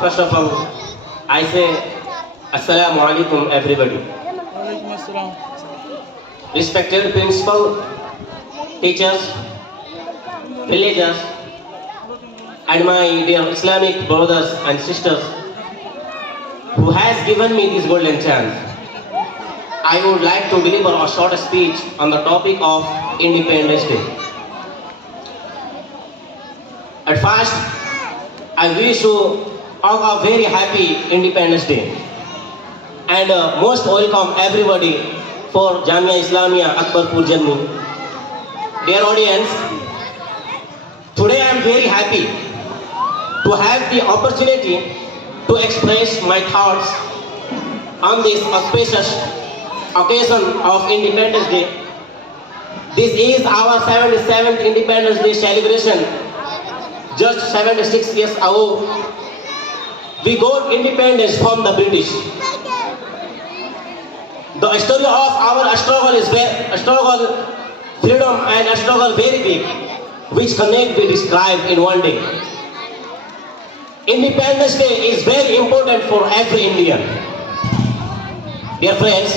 First of all, I say Assalamu alaikum everybody. Respected principal, teachers, villagers, and my dear Islamic brothers and sisters who has given me this golden chance. I would like to deliver a short speech on the topic of Independence Day. At first, I wish you all a very happy Independence Day and most welcome everybody for Jamia Islamia Akbar Jamuni. Dear audience, today I am very happy to have the opportunity to express my thoughts on this auspicious occasion of Independence Day. This is our 77th Independence Day celebration. Just 76 years ago, we got independence from the British. The story of our struggle is freedom and a struggle very big, which cannot be described in one day. Independence Day is very important for every Indian. Dear friends,